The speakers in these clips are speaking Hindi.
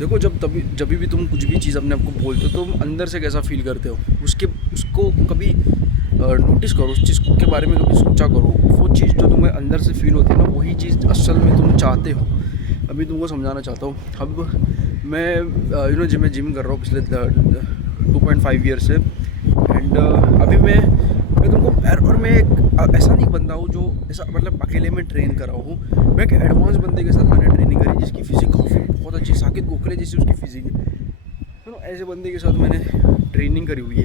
देखो, जब भी तुम कुछ भी चीज़ अपने आप को बोलते हो, तुम अंदर से कैसा फील करते हो उसको कभी नोटिस करो, उस चीज़ के बारे में कभी सोचा करो। वो चीज़ जो तुम्हें अंदर से फील होती है ना, वही चीज़ असल में तुम चाहते हो। अभी तुमको समझाना चाहता हूँ। अब मैं जिम कर रहा हूँ पिछले 2.5 ईयर से। एंड अभी मैं तुमको और मैं एक ऐसा नहीं बंदा हूँ जो ऐसा मतलब अकेले में ट्रेन कर रहा हूँ। मैं एक एडवांस बंदे के साथ मैंने ट्रेनिंग करी, जिसकी फिजिक काफ़ी बहुत अच्छी, साकिब गोखले जैसी उसकी फिजिक है ना। ऐसे बंदे के साथ मैंने ट्रेनिंग करी हुई है।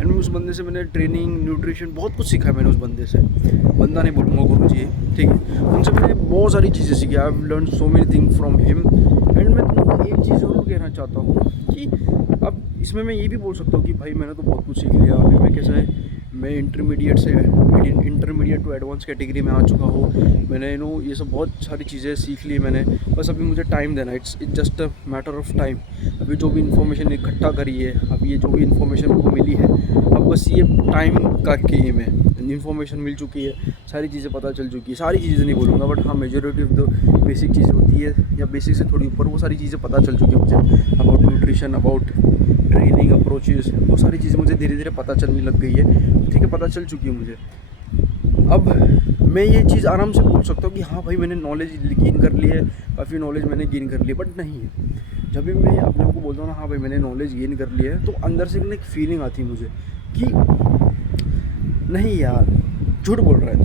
एंड उस बंदे से मैंने ट्रेनिंग, न्यूट्रिशन, बहुत कुछ सीखा है मैंने उस बंदे से। बंदा नहीं बोलूँगा, गुरु जी है, ठीक है। उनसे मैंने बहुत सारी चीज़ें सीखी। I have learn so many thing from him. And मैं तुमको एक चीज़ ज़रूर कहना चाहता हूँ कि अब इसमें मैं ये भी बोल सकता हूँ कि भाई मैंने तो बहुत कुछ सीख लिया। अभी मैं कैसा है, मैं इंटरमीडिएट टू एडवांस कैटेगरी में आ चुका हूँ। मैंने ये सब बहुत सारी चीज़ें सीख ली मैंने। बस अभी मुझे टाइम देना, it's just a matter of time. अभी जो भी इन्फॉर्मेशन इकट्ठा करी है, अभी ये जो भी इन्फॉर्मेशन मुझको मिली है, अब बस ये टाइम का गेम है। इन्फॉर्मेशन मिल चुकी है, सारी चीज़ें पता चल चुकी है। सारी चीज़ें नहीं बोलूँगा, बट हाँ, मेजॉरिटी ऑफ द बेसिक चीज़ें होती है, या बेसिक से थोड़ी ऊपर, वो सारी चीज़ें पता चल चुकी है मुझे। About nutrition, about training approaches, वो सारी चीज़ें मुझे धीरे धीरे पता चलने लग गई है। ठीक है, पता चल चुकी है मुझे। अब मैं ये चीज़ आराम से बोल सकता हूँ कि हाँ भाई, मैंने नॉलेज गेन कर ली है, काफ़ी नॉलेज मैंने गेन कर ली है। बट नहीं है, जब भी मैं अपने आप को बोलता हूँ ना हाँ भाई मैंने नॉलेज गेन कर लिया है, तो अंदर से एक फीलिंग आती है मुझे कि नहीं यार, झूठ बोल रहा है तू,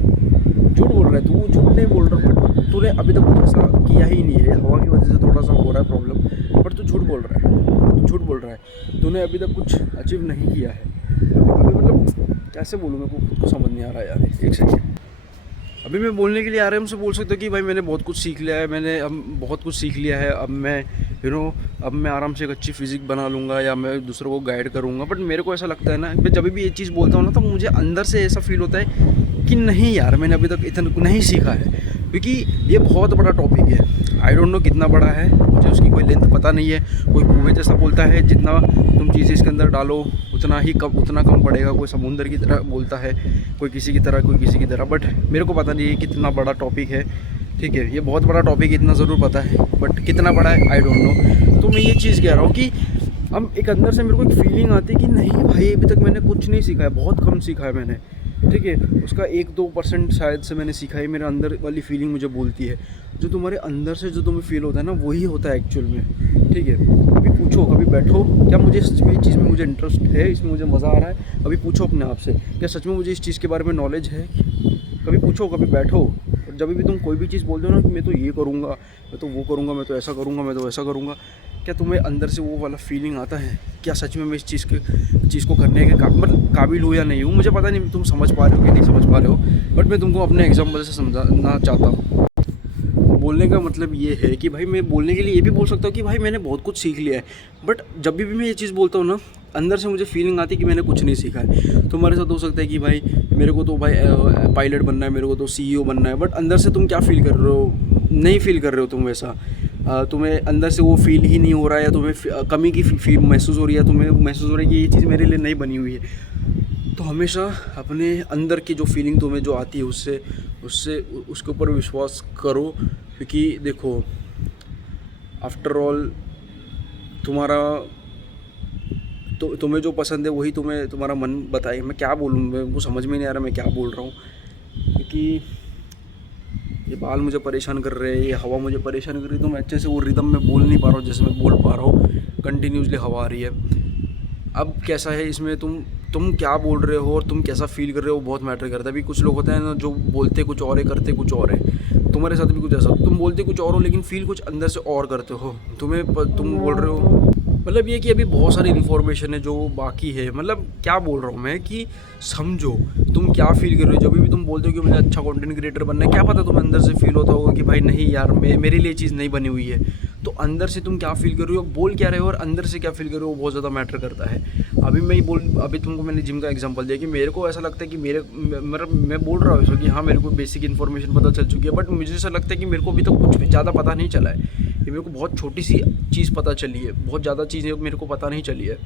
झूठ बोल रहा है तू, झूठ नहीं बोल रहा, बट तूने अभी तक कुछ ऐसा किया ही नहीं है। हवा की वजह से थोड़ा सा हो रहा है प्रॉब्लम, बट तू झूठ बोल रहा है, तू झूठ बोल रहा है। तूने अभी तक कुछ अचीव नहीं किया है। अभी मतलब कैसे बोलूँ, मेरे को खुद को समझ नहीं आ रहा यार। एक सेकेंड। अभी मैं बोलने के लिए आराम से बोल सकता हूँ कि भाई मैंने बहुत कुछ सीख लिया है, मैंने अब बहुत कुछ सीख लिया है। अब मैं अब मैं आराम से एक अच्छी फिजिक बना लूँगा, या मैं दूसरों को गाइड करूँगा। बट मेरे को ऐसा लगता है ना, मैं जब भी ये चीज़ बोलता हूँ ना, तो मुझे अंदर से ऐसा फील होता है कि नहीं यार, मैंने अभी तक इतना नहीं सीखा है। क्योंकि ये बहुत बड़ा टॉपिक है। आई डोंट नो कितना बड़ा है, मुझे उसकी कोई लेंथ पता नहीं है। कोई कुएं जैसा बोलता है, जितना तुम चीज़ें इसके अंदर डालो उतना कम पड़ेगा। कोई समुंदर की तरह बोलता है, कोई किसी की तरह, कोई किसी की तरह। बट मेरे को पता नहीं है कितना बड़ा टॉपिक है। ठीक है, ये बहुत बड़ा टॉपिक है, इतना ज़रूर पता है, बट कितना बड़ा है आई डोंट नो। तो मैं ये चीज़ कह रहा हूँ कि अब एक अंदर से मेरे को एक फीलिंग आती है कि नहीं भाई, अभी तक मैंने कुछ नहीं सीखा है, बहुत कम सीखा है मैंने। ठीक है, उसका 1-2% शायद से मैंने सीखा है। मेरे अंदर वाली फीलिंग मुझे बोलती है, जो तुम्हारे अंदर से जो तुम्हें फील होता है ना, वही होता है एक्चुअल में। ठीक है, कभी पूछो, कभी बैठो, क्या मुझे सच में इस चीज़ में मुझे इंटरेस्ट है, इसमें मुझे मज़ा आ रहा है। कभी पूछो अपने आप से, क्या सच में मुझे इस चीज़ के बारे में नॉलेज है। कभी पूछो, कभी बैठो। और जब भी तुम कोई भी चीज़ बोलते हो ना कि मैं तो ये करूँगा, मैं तो वो करूँगा, मैं तो ऐसा करूँगा, मैं तो वैसा करूँगा, क्या तुम्हें अंदर से वो वाला फीलिंग आता है, क्या सच में मैं इस चीज़ को करने के काबिल हूँ या नहीं हूँ। मुझे पता नहीं तुम समझ पा रहे हो कि नहीं समझ पा रहे हो, बट मैं तुमको अपने एग्जाम्पल से समझाना चाहता हूँ। बोलने का मतलब ये है कि भाई, मैं बोलने के लिए ये भी बोल सकता हूँ कि भाई मैंने बहुत कुछ सीख लिया है। बट जब भी मैं ये चीज़ बोलता हूँ ना, अंदर से मुझे फीलिंग आती है कि मैंने कुछ नहीं सीखा है। तुम्हारे साथ हो सकता है कि भाई मेरे को तो भाई पायलट बनना है, मेरे को तो CEO बनना है, बट अंदर से तुम क्या फील कर रहे हो, नहीं फील कर रहे हो तुम वैसा। तुम्हें अंदर से वो फील ही नहीं हो रहा है, या तुम्हें कमी की फील महसूस हो रही है, तुम्हें महसूस हो रहा है कि ये चीज़ मेरे लिए नहीं बनी हुई है। तो हमेशा अपने अंदर की जो फीलिंग तुम्हें जो आती है, उसके ऊपर विश्वास करो। क्योंकि देखो, आफ्टर ऑल तुम्हारा तो तुम्हें जो पसंद है वही तुम्हारा मन बताए। मैं क्या बोलूँ, मेरे को समझ में नहीं आ रहा मैं क्या बोल रहा हूँ। क्योंकि ये बाल मुझे परेशान कर रहे हैं, ये हवा मुझे परेशान कर रही है, तो मैं अच्छे से वो रिदम में बोल नहीं पा रहा हूँ जैसे मैं बोल पा रहा हूँ। कंटिन्यूसली हवा आ रही है। अब कैसा है, इसमें तुम क्या बोल रहे हो और तुम कैसा फील कर रहे हो, बहुत मैटर करता है। अभी कुछ लोग होते हैं ना, जो बोलते कुछ और है, करते कुछ और है। तुम्हारे साथ भी कुछ ऐसा, तुम बोलते कुछ और हो, लेकिन फील कुछ अंदर से और करते हो। तुम बोल रहे हो, मतलब ये कि अभी बहुत सारी इन्फॉर्मेशन है जो बाकी है। मतलब क्या बोल रहा हूँ मैं कि समझो तुम क्या फील कर रहे हो। जब भी तुम बोलते हो कि मुझे अच्छा कंटेंट क्रिएटर बनना है, क्या पता तुम्हें अंदर से फील होता होगा कि भाई नहीं यार, मेरे लिए चीज़ नहीं बनी हुई है। तो अंदर से तुम क्या फील कर रहे हो, बोल क्या रहे हो, और अंदर से क्या फील कर रहे हो, वो बहुत ज़्यादा मैटर करता है। अभी तुमको मैंने जिम का एग्जांपल दिया कि मेरे को ऐसा लगता है कि मैं बोल रहा हूँ कि हाँ मेरे को बेसिक इन्फॉर्मेशन पता चल चुकी है, बट मुझे ऐसा लगता है कि मेरे को अभी तक कुछ ज़्यादा पता नहीं चला है। ये मेरे को बहुत छोटी सी चीज़ पता चली है, बहुत ज़्यादा चीज़ें मेरे को पता नहीं चली है।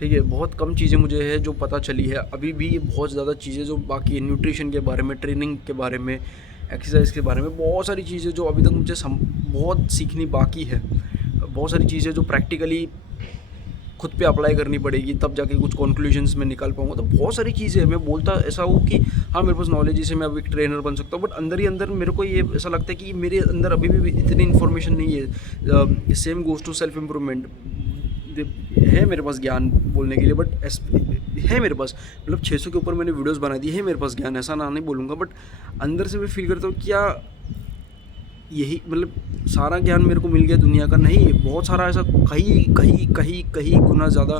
ठीक है, बहुत कम चीज़ें मुझे है जो पता चली है। अभी भी बहुत ज़्यादा चीज़ें जो बाकी है, न्यूट्रिशन के बारे में, ट्रेनिंग के बारे में, एक्सरसाइज के बारे में, बहुत सारी चीज़ें जो अभी तक मुझे बहुत सीखनी बाकी है। बहुत सारी चीज़ें जो प्रैक्टिकली खुद पे अप्लाई करनी पड़ेगी, तब जाके कुछ कंक्लूजन्स में निकाल पाऊँगा। तो बहुत सारी चीज़ें हैं, मैं बोलता ऐसा हूँ कि हाँ मेरे पास नॉलेज है, इसे मैं अब एक ट्रेनर बन सकता हूँ, बट अंदर ही अंदर मेरे को ये ऐसा लगता है कि मेरे अंदर अभी भी इतनी इन्फॉर्मेशन नहीं है। Same goes to self improvement. है मेरे पास ज्ञान बोलने के लिए, बट है मेरे पास, मतलब 600 के ऊपर मैंने वीडियोस बना दी है मेरे पास ज्ञान, ऐसा ना नहीं बोलूँगा, बट अंदर से मैं फील करता हूँ क्या यही मतलब सारा ज्ञान मेरे को मिल गया दुनिया का? नहीं, बहुत सारा ऐसा कहीं गुना ज़्यादा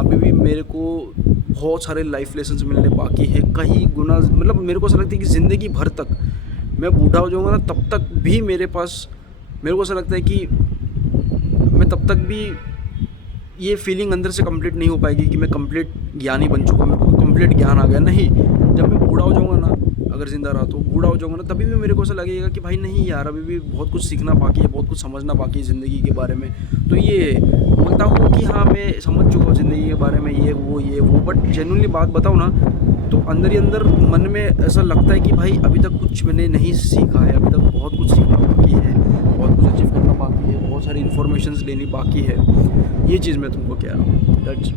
अभी भी मेरे को बहुत सारे लाइफ लेसन्स मिलने बाकी है, कहीं गुना। मतलब मेरे को ऐसा लगता है कि ज़िंदगी भर तक मैं बूढ़ा हो जाऊँगा ना, तब तक भी मेरे को ऐसा लगता है कि मैं तब तक भी ये फीलिंग अंदर से कंप्लीट नहीं हो पाएगी कि मैं कंप्लीट ज्ञानी बन चुका, मेरे को कंप्लीट ज्ञान आ गया। नहीं, जब मैं बूढ़ा हो जाऊँगा ना, अगर ज़िंदा रहा तो बूढ़ा हो जाऊँगा ना, तभी भी मेरे को ऐसा लगेगा कि भाई नहीं यार, अभी भी बहुत कुछ सीखना बाकी है, बहुत कुछ समझना बाकी है ज़िंदगी के बारे में। तो ये बोलता हूँ कि हाँ मैं समझ चुका हूँ ज़िंदगी के बारे में, ये वो, बट जेन्युइनली बात बताऊँ ना, तो अंदर ही अंदर मन में ऐसा लगता है कि भाई अभी तक कुछ मैंने नहीं सीखा है, अभी तक बहुत कुछ सीखना बाकी है, बहुत कुछ अचीव करना बाकी है, बहुत सारी इन्फॉर्मेशंस लेनी बाकी है। ये चीज़ मैं तुमको कह रहा हूँ। दैट्स